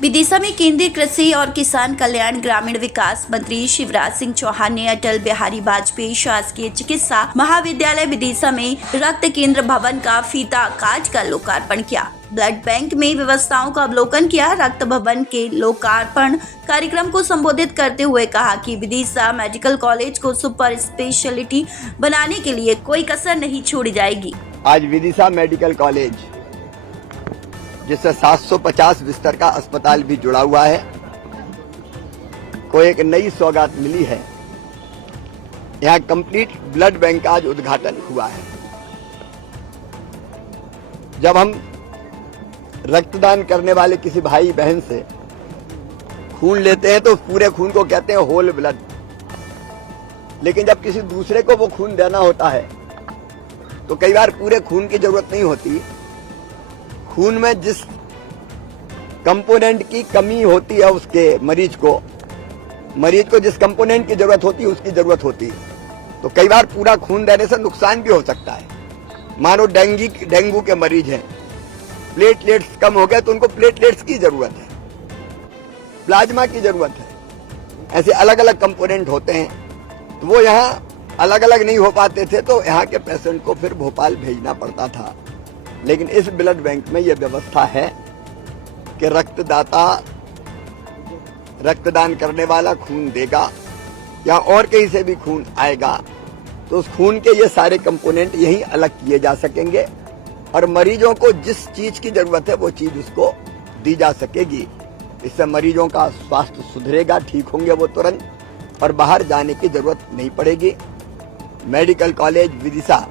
विदिशा में केंद्रीय कृषि और किसान कल्याण ग्रामीण विकास मंत्री शिवराज सिंह चौहान ने अटल बिहारी वाजपेयी शासकीय चिकित्सा महाविद्यालय विदिशा में रक्त केंद्र भवन का फीता काट कर लोकार्पण किया। ब्लड बैंक में व्यवस्थाओं का अवलोकन किया। रक्त भवन के लोकार्पण कार्यक्रम को संबोधित करते हुए कहा कि विदिशा मेडिकल कॉलेज को सुपर स्पेशलिटी बनाने के लिए कोई कसर नहीं छोड़ी जाएगी। आज विदिशा मेडिकल कॉलेज, जिससे 750 बिस्तर का अस्पताल भी जुड़ा हुआ है, को एक नई सौगात मिली है। यहाँ कंप्लीट ब्लड बैंक का आज उद्घाटन हुआ है। जब हम रक्तदान करने वाले किसी भाई बहन से खून लेते हैं तो पूरे खून को कहते हैं होल ब्लड, लेकिन जब किसी दूसरे को वो खून देना होता है तो कई बार पूरे खून की जरूरत नहीं होती। खून में जिस कंपोनेंट की कमी होती है उसके मरीज को जिस कंपोनेंट की जरूरत होती है उसकी जरूरत होती है। तो कई बार पूरा खून देने से नुकसान भी हो सकता है। मानो डेंगू के मरीज हैं, प्लेटलेट्स कम हो गए तो उनको प्लेटलेट्स की जरूरत है, प्लाज्मा की जरूरत है। ऐसे अलग अलग कंपोनेंट होते हैं, तो वो यहाँ अलग अलग नहीं हो पाते थे, तो यहाँ के पेशेंट को फिर भोपाल भेजना पड़ता था। लेकिन इस ब्लड बैंक में यह व्यवस्था है कि रक्तदाता रक्तदान करने वाला खून देगा या और कहीं से भी खून आएगा तो उस खून के ये सारे कंपोनेंट यहीं अलग किए जा सकेंगे और मरीजों को जिस चीज की जरूरत है वो चीज उसको दी जा सकेगी। इससे मरीजों का स्वास्थ्य सुधरेगा, ठीक होंगे वो तुरंत, और बाहर जाने की जरूरत नहीं पड़ेगी। मेडिकल कॉलेज विदिशा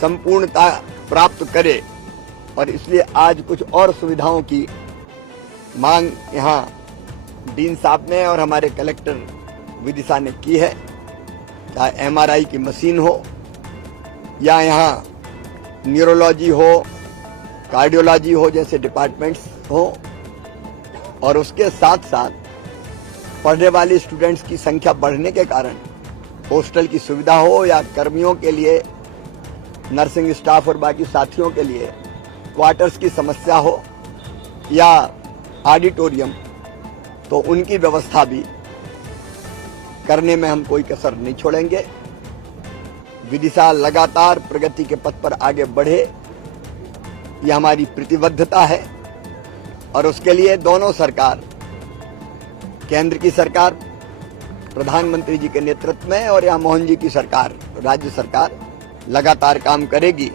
संपूर्णता प्राप्त करे और इसलिए आज कुछ और सुविधाओं की मांग यहाँ डीन साहब ने और हमारे कलेक्टर विदिशा ने की है। चाहे एमआरआई की मशीन हो या यहाँ न्यूरोलॉजी हो, कार्डियोलॉजी हो जैसे डिपार्टमेंट्स हो, और उसके साथ साथ पढ़ने वाले स्टूडेंट्स की संख्या बढ़ने के कारण हॉस्टल की सुविधा हो या कर्मियों के लिए, नर्सिंग स्टाफ और बाकी साथियों के लिए क्वार्टर्स की समस्या हो या ऑडिटोरियम, तो उनकी व्यवस्था भी करने में हम कोई कसर नहीं छोड़ेंगे। विदिशा लगातार प्रगति के पथ पर आगे बढ़े, यह हमारी प्रतिबद्धता है और उसके लिए दोनों सरकार, केंद्र की सरकार प्रधानमंत्री जी के नेतृत्व में और यहाँ मोहन जी की सरकार, राज्य सरकार लगातार काम करेगी।